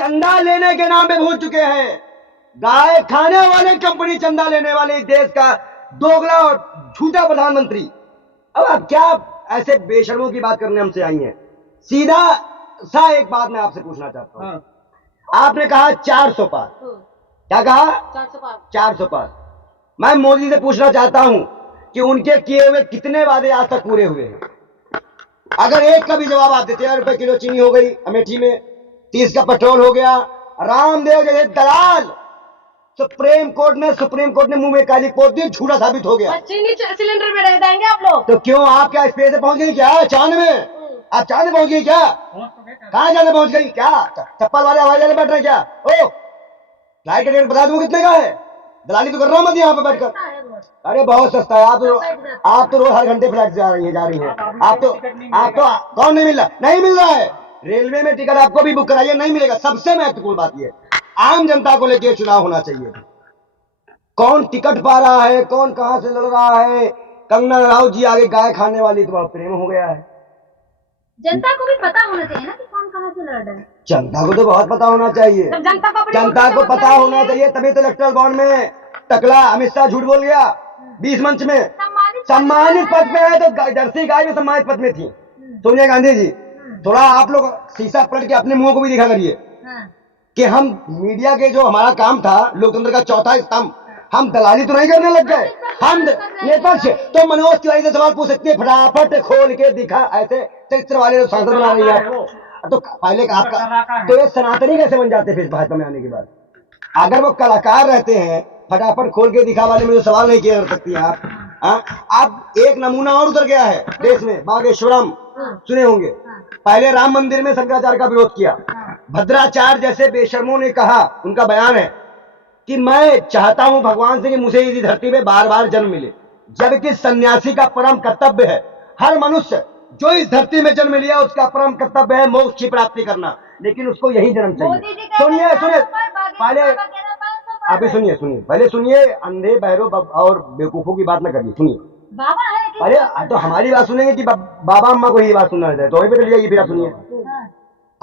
चंदा लेने के नाम पे भूल चुके हैं। गाय खाने वाले कंपनी चंदा लेने वाले इस देश का दोगला और झूठा प्रधानमंत्री। अब आप क्या ऐसे बेशर्मों की बात करने हमसे आई हैं? सीधा सा एक बात मैं आपसे पूछना चाहता हूं। आपने कहा 400 पार, क्या कहा? 400 पार। 400 पार। मैं मोदी से पूछना चाहता हूं कि उनके किए हुए कितने वादे आज तक पूरे हुए हैं? अगर एक का भी जवाब आप देते हैं, रुपए किलो चीनी हो गई अमेठी में, 30 का पेट्रोल हो गया, रामदेव जैसे दलाल सुप्रीम कोर्ट ने मुंह में काली पोत दी, झूठा साबित हो गया। चीनी सिलेंडर में रह जाएंगे आप लोग। तो क्यों आप क्या स्पेस से पहुंच गई क्या? चांद में? आप चांद में पहुंच गई क्या? कहां जाने पहुंच गई क्या? चप्पल वाले हवाई जहाज बैठ रहे क्या? ओ फ्लाइट का टिकट बता दूं कितने का है? दलाली तो कर रहा हूं मत यहाँ पे बैठकर। अरे बहुत सस्ता है। आप तो रोज हर घंटे फ्लाइट से जा रही हैं। आप तो कौन नहीं मिल रहा? नहीं मिल रहा है। रेलवे में टिकट आपको भी बुक कराइए, नहीं मिलेगा। सबसे महत्वपूर्ण बात यह, आम जनता को लेकर चुनाव होना चाहिए। कौन टिकट पा रहा है, कौन कहां से लड़ रहा है? कंगना राउत जी आगे गाय खाने वाली तो बहुत प्रेम हो गया है। जनता को भी पता होना चाहिए ना कि कौन कहां से लड़ रहा है। जनता को तो बहुत पता होना चाहिए। जनता को पता होना चाहिए, तभी तो इलेक्टोरल बॉन्ड में टकला अमित शाह झूठ बोल गया 20 मंच में। सम्मानित पद में है तो जर्सी गाय में सम्मानित पद में थी सोनिया गांधी जी। थोड़ा आप लोग शीशा पलट के अपने मुंह को भी दिखा करिए कि हम मीडिया के जो हमारा काम था, लोकतंत्र का चौथा स्तंभ, हम दलाली तो नहीं करने लग गए। हम निष्पक्ष तो मनोज तिवारी से सवाल पूछ सकते हैं, फटाफट खोल के दिखा। ऐसे चरित्र वाले सांसद बना रही है तो पहले का आपका तो ये सनातनी कैसे बन जाते फिर भाजपा में आने के बाद? अगर वो कलाकार रहते हैं, फटाफट खोल के दिखा वाले में जो सवाल नहीं किया कर सकती हैं आप। अब एक नमूना और उतर गया है देश में, बागेश्वरम सुने होंगे। पहले राम मंदिर में शंकराचार्य का विरोध किया। भद्राचार्य जैसे बेशर्मों ने कहा, उनका बयान है कि मैं चाहता हूं भगवान से कि मुझे इस धरती पे बार बार जन्म मिले, जबकि सन्यासी का परम कर्तव्य है, हर मनुष्य जो इस धरती में जन्म लिया उसका परम कर्तव्य है मोक्ष की प्राप्ति करना, लेकिन उसको यही जन्म चाहिए। सुनिए पहले अभी सुनिए पहले सुनिए। अंधे बहरों और बेवकूफों की बात ना करिए, सुनिए। बाबा है अरे तो हमारी बात सुनेंगे कि बाबा अम्मा को ही बात सुनना है तो वही पे चलिए फिर आप सुनिए।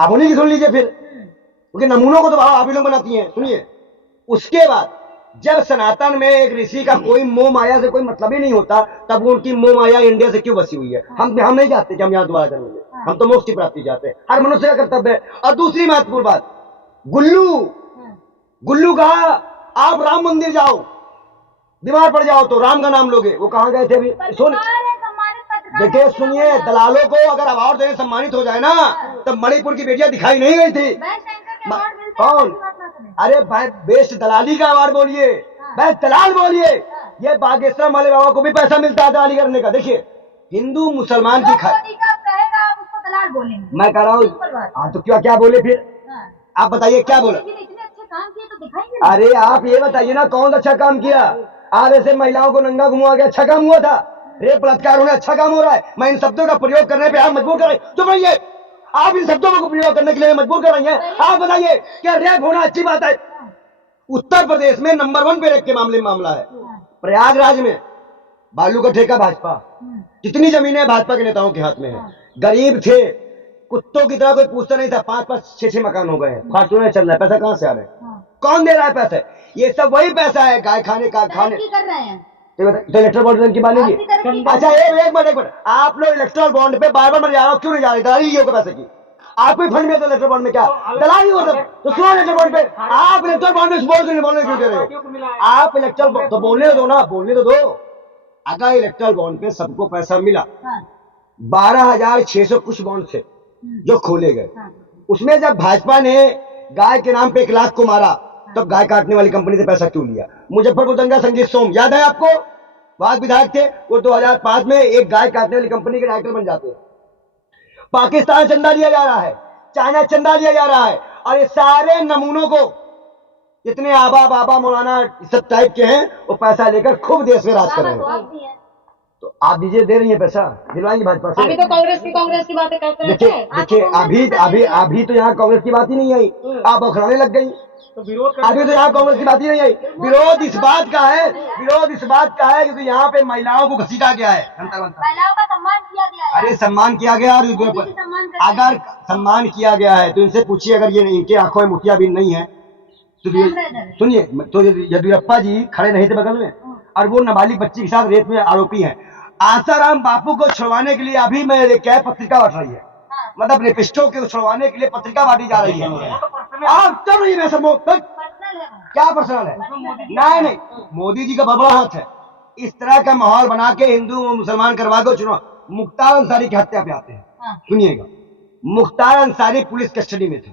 आप उन्हीं की सुन लीजिए फिर, क्योंकि नमूनों को तो आप ही लोग बनाती हैं। सुनिए, उसके बाद जब सनातन में एक ऋषि का कोई मोह माया से कोई मतलब ही नहीं होता, तब उनकी मोह माया इंडिया से क्यों बसी हुई है? हम नहीं चाहते कि हम यहाँ दोबारा जन्मेंगे, हम तो मोक्ष की प्राप्ति चाहते हैं, हर मनुष्य का कर्तव्य है। और दूसरी महत्वपूर्ण बात, गुल्लू कहा आप राम मंदिर जाओ, बीमार पड़ जाओ तो राम का नाम लोगे। वो कहां गए थे अभी? देखिए सुनिए, दलालों को अगर अवार्ड देने सम्मानित हो जाए ना, तब मणिपुर की बेटियां दिखाई नहीं गई थी। कौन? अरे भाई बेस्ट दलाली का अवार्ड बोलिए, बेस्ट दलाल बोलिए। ये बागेश्वर वाले बाबा को भी पैसा मिलता है दलाली करने का। देखिए हिंदू मुसलमान की मैं कह रहा हूँ तो क्या बोले फिर? आप बताइए क्या बोला? अरे आप ये बताइए ना कौन अच्छा काम किया? आप ऐसे महिलाओं को नंगा घुमा के अच्छा काम हुआ था? रेप बलात्कार होने अच्छा काम हो रहा है? मैं इन शब्दों का प्रयोग करने पे आप मजबूर कर रहे हैं। तो भैया आप इन शब्दों को प्रयोग करने के लिए मजबूर कर रही हैं। आप बताइए क्या रेप होना अच्छी बात है? उत्तर प्रदेश में नंबर 1 पे रेप के मामले में मामला है। प्रयागराज में बालू का ठेका भाजपा, कितनी जमीनें भाजपा के नेताओं के हाथ में है। गरीब थे, कुत्तों की तरह कोई पूछता नहीं था। 5-5, 6-6 मकान हो गए हैं, फॉर्च्यूनर चल रहा है। पैसा कहां से आ रहा है? कौन दे रहा है पैसे? ये सब वही पैसा है गाय खाने का खाने कर रहे हैं। तो इलेक्ट्रल बॉन्ड की मानेगी? अच्छा एक मिनट, आप लोग इलेक्ट्रल बॉन्ड पे बार बार जा रहे हो, क्यों नहीं जा रहे? दलाली के पैसे की आपको फंड में तो इलेक्ट्रल बॉन्ड में क्या दलाली हो? तो सुनो इलेक्ट्रल बॉन्ड पे आप इलेक्ट्रल बॉन्ड में बोलने क्यों दे रहे हो? आप इलेक्ट्रल तो बोलने दो ना, बोलने तो दो। अगर इलेक्ट्रल बॉन्ड पे सबको पैसा मिला, 12,600 कुछ बॉन्ड थे जो खोले गए, उसमें जब भाजपा ने गाय के नाम पे 1 लाख को मारा, तब गाय काटने वाली कंपनी से पैसा क्यों लिया? मुजफ्फरपुर दंगा संजीत सोम याद है आपको? वाद विधायक थे वो, 2005 में एक गाय काटने वाली कंपनी के डायरेक्टर बन जाते हैं। पाकिस्तान चंदा लिया जा रहा है, चाइना चंदा लिया जा रहा है, और ये सारे नमूनों को जितने आबा बाबा मौलाना सब टाइप के हैं वो पैसा लेकर खूब देश में राज कर रहे हैं। तो आप दीजिए, दे रही है पैसा, दिलवाएंगे भाजपा से। अभी तो कांग्रेस की बातें करते रहते देखिए हैं। देखिए, अभी तो यहाँ कांग्रेस की बात ही नहीं आई, आप अखड़ाने लग गई। तो विरोध अभी तो यहाँ कांग्रेस की बात ही नहीं आई। विरोध इस बात का है, विरोध इस बात का है क्योंकि यहाँ पे महिलाओं को घसीटा गया है। महिलाओं का सम्मान किया गया है। अरे सम्मान किया गया, और अगर सम्मान किया गया है तो इनसे पूछिए, अगर ये इनके आंखों में मोतियाबिंद नहीं है तो सुनिए, तो येदियुरप्पा जी खड़े नहीं थे बगल में, और वो नाबालिग बच्ची के साथ रेप में आरोपी हैं। आसाराम बापू को छुड़वाने के लिए अभी मैं क्या पत्रिका बांट रही है, मतलब रेपिस्टों को छुड़वाने के लिए पत्रिका बांटी जा रही है। आप चल रही है क्या पर्सनल है? नहीं, मोदी जी का बड़ा हाथ है। इस तरह का माहौल बना के हिंदू मुसलमान करवा के चुनाव। मुख्तार अंसारी की हत्या पे आते हैं, सुनिएगा। मुख्तार अंसारी पुलिस कस्टडी में थे,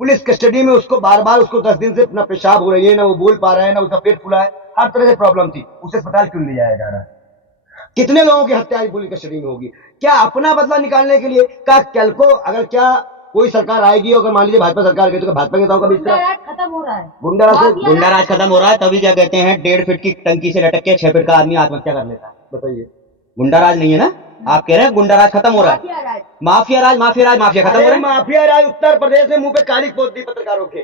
पुलिस कस्टडी में उसको बार बार उसको 10 दिन से अपना पेशाब हो रही है, ना वो बोल पा रहा है, ना उसका पेट फूला है, हर तरह से प्रॉब्लम थी। उसे अस्पताल क्यों ले जाया जा रहा है? कितने लोगों की हत्या पुलिस कस्टडी में होगी? क्या अपना बदला निकालने के लिए? क्या कल को अगर क्या कोई सरकार आएगी, अगर मान लीजिए भाजपा सरकार गई, तो भाजपा के नेताओं का भी खत्म हो रहा है, गुंडाराज खत्म हो रहा है, तभी क्या कहते हैं 1.5 फीट की टंकी से लटक के 6 फीट का आदमी आत्महत्या कर लेता है। बताइए, गुंडाराज नहीं है ना? आप कह रहे हैं गुंडाराज खत्म हो रहा है, माफिया राज खत्म हो रहा है। माफिया राज उत्तर प्रदेश में मुंह पे कालिक पोत दी पत्रकारों के।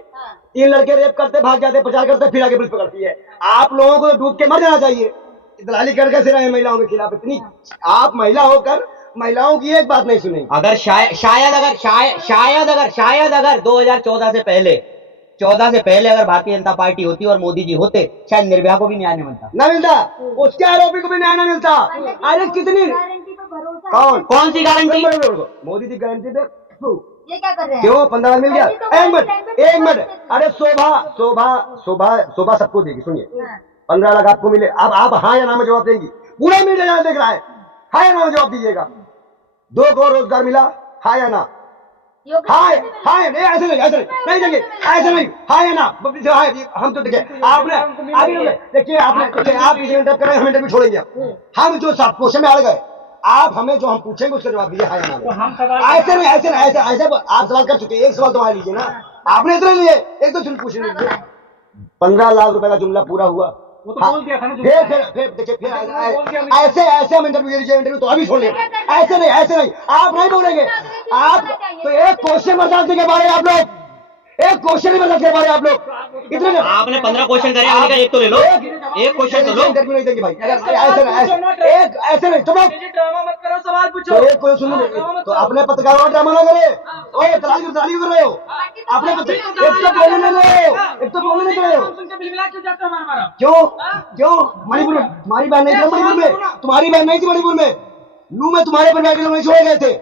3 लड़के रेप करते, भाग जाते, प्रचार करते, फिर आगे पुलिस पकड़ती है। आप लोगों को डूब के मर जाना चाहिए। दलाली कर कैसे रहे महिलाओं के खिलाफ? इतनी आप महिला होकर महिलाओं की एक बात नहीं सुनेंगे। अगर शायद अगर 2014 से पहले अगर भारतीय जनता पार्टी होती और मोदी जी होते, शायद निर्भया को भी न्याय नहीं मिलता, ना मिलता, उसके आरोपी को भी न्याय नहीं मिलता। अरे कितनी कौन सी गारंटी? मोदी जी गारंटी दे, ये क्या कर रहे हैं? क्यों 15 लाख मिल गया? एक मिनट, अरे शोभा सबको देगी। सुनिए, 15 लाख आपको मिले, अब आप हाँ या ना में जवाब देंगी। पूरा मीडिया देख रहा है, हाँ या ना में जवाब दीजिएगा। 2 करोड़ रोजगार मिला, हाँ या ना? हाँ नहीं, ऐसे नहीं देंगे, ऐसे नहीं, हाँ या ना? हम तो देखिए, आपने देखिए, आप इंटरव्यू कर रहे हैं, हम इंटरव्यू छोड़ेंगे। हम जो क्वेश्चन में आ गए, आप हमें जो हम पूछेंगे उसका जवाब दीजिए, हाँ या ना? ऐसे नहीं, ऐसे आप सवाल कर चुके, एक सवाल तो लीजिए ना। आपने इतना लिए, एक तो सुन पूछ लीजिए। 15 लाख रुपए का जुमला पूरा हुआ। वो तो बोल दिया था ना। फिर देखिए, ऐसे हम इंटरव्यू तो अभी छोड़ लेंगे। ऐसे नहीं, आप नहीं बोलेंगे। आप तो एक क्वेश्चन बर्दाश्त के बारे आप लोग, एक क्वेश्चन ही बर्दाश्त के बारे आप लोग इतने। आपने 15 क्वेश्चन करे, आपने कहा एक तो ले लो, एक क्वेश्चन तो लो। इंटरव्यू नहीं देंगे भाई, ऐसे नहीं। तुम ड्रामा मत करो, सवाल पूछो। तो एक कोई सुनो, तो अपने पत्रकारों का ड्रामा ना करे। ओए तलाली कर रहे हो, अपने एक तो बोलने नहीं दे रहे हो। क्यों मणिपुर में तुम्हारी बहन नहीं थी? तुम्हारी बहन नहीं थी मणिपुर में? नू में तुम्हारे परिवार के लोग नहीं छोड़े गए थे?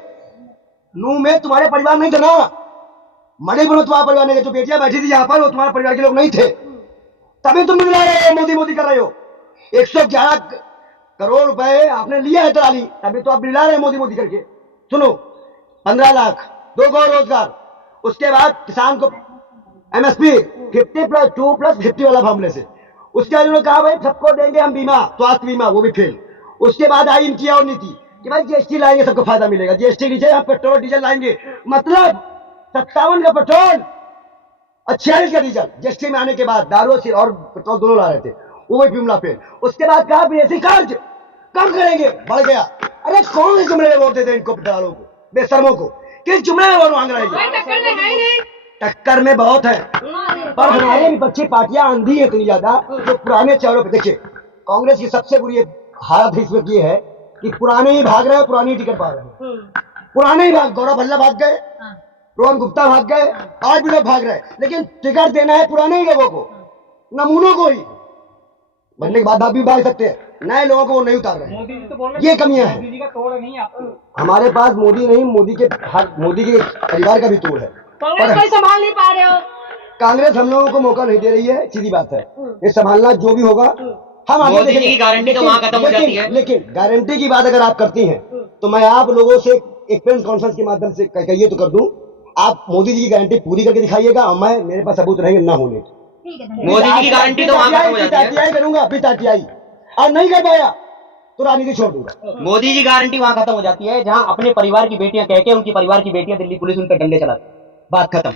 नू में तुम्हारे परिवार नहीं थे ना? मणिपुर में तुम्हारा परिवार नहीं थे? जो बेटियां बैठी थी यहाँ पर, वो तुम्हारे परिवार के लोग नहीं थे? तभी तुम मिला रहे हो, मोदी कर रहे हो। 111 करोड़ रुपए आपने लिया है दलाली, तभी तो आप मिला रहे हैं मोदी करके। सुनो, 15 लाख, 2 करोड़ रोजगार, उसके बाद किसान को MSP 50+2+50 वाला फॉर्मूले से। उसके बाद उन्होंने कहा भाई सबको देंगे हम बीमा, स्वास्थ्य बीमा, वो भी फेल। उसके बाद आई इनकी और नीति कि भाई GST लाएंगे, सबको फायदा मिलेगा। GST नीचे हम पेट्रोल डीजल लाएंगे, मतलब 57 का पेट्रोल और 46 का डीजल। GST में आने के बाद दारू और पेट्रोल दोनों ला रहे थे, वो भी जुमला फेल। उसके बाद कहा विदेशी कर्ज कम करेंगे, बढ़ गया। अरे कौन से जुमले में वोट देते हैं इनको पेट्रोलों को, बेशर्मों को? किस जुमले में वोट मांग रहे हैं? टक्कर में बहुत है, पर हमारे विपक्षी पार्टियां अंधी है इतनी ज्यादा, जो पुराने चेहरों पे। देखिए, कांग्रेस की सबसे बुरी हालत इस वक्त ये है कि पुराने ही भाग रहे हैं, पुराने ही टिकट पा रहे हैं। पुराने ही गौरव भल्ला भाग गए, रोहन गुप्ता भाग गए, आज भी लोग भाग रहे हैं, लेकिन टिकट देना है पुराने ही लोगों को, नमूनों को ही। बनने के बाद आप भी भाग सकते हैं, नए लोगों को वो नहीं उतार रहे हैं। ये कमियां हैं। मोदी जी का तोड़ नहीं आपको। हमारे पास मोदी नहीं, मोदी के परिवार का भी तोड़ है। कोई संभाल नहीं पा रहे हो। कांग्रेस हम लोगों को मौका नहीं दे रही है, सीधी बात है। ये संभालना जो भी होगा हम आगे मोदी जी की गारंटी तो वहां खत्म हो जाती है। लेकिन गारंटी की बात अगर आप करती हैं तो मैं आप लोगों से एक प्रेस कॉन्फ्रेंस के माध्यम से कहिए तो कर दूं, आप मोदी जी की गारंटी पूरी करके दिखाइएगा, और मैं मेरे पास सबूत रहेंगे ना होने की। मोदी जी की गारंटी तो वहां खत्म हो जाती है। करूंगा फिर टाटियाई, और नहीं कर पाया तो राजनीति छोड़ दूंगा। मोदी जी गारंटी वहां खत्म हो जाती है जहां अपने परिवार की बेटियां कह के उनकी परिवार की बेटियां दिल्ली पुलिस उन पर डंडे चलाती, बात खत्म।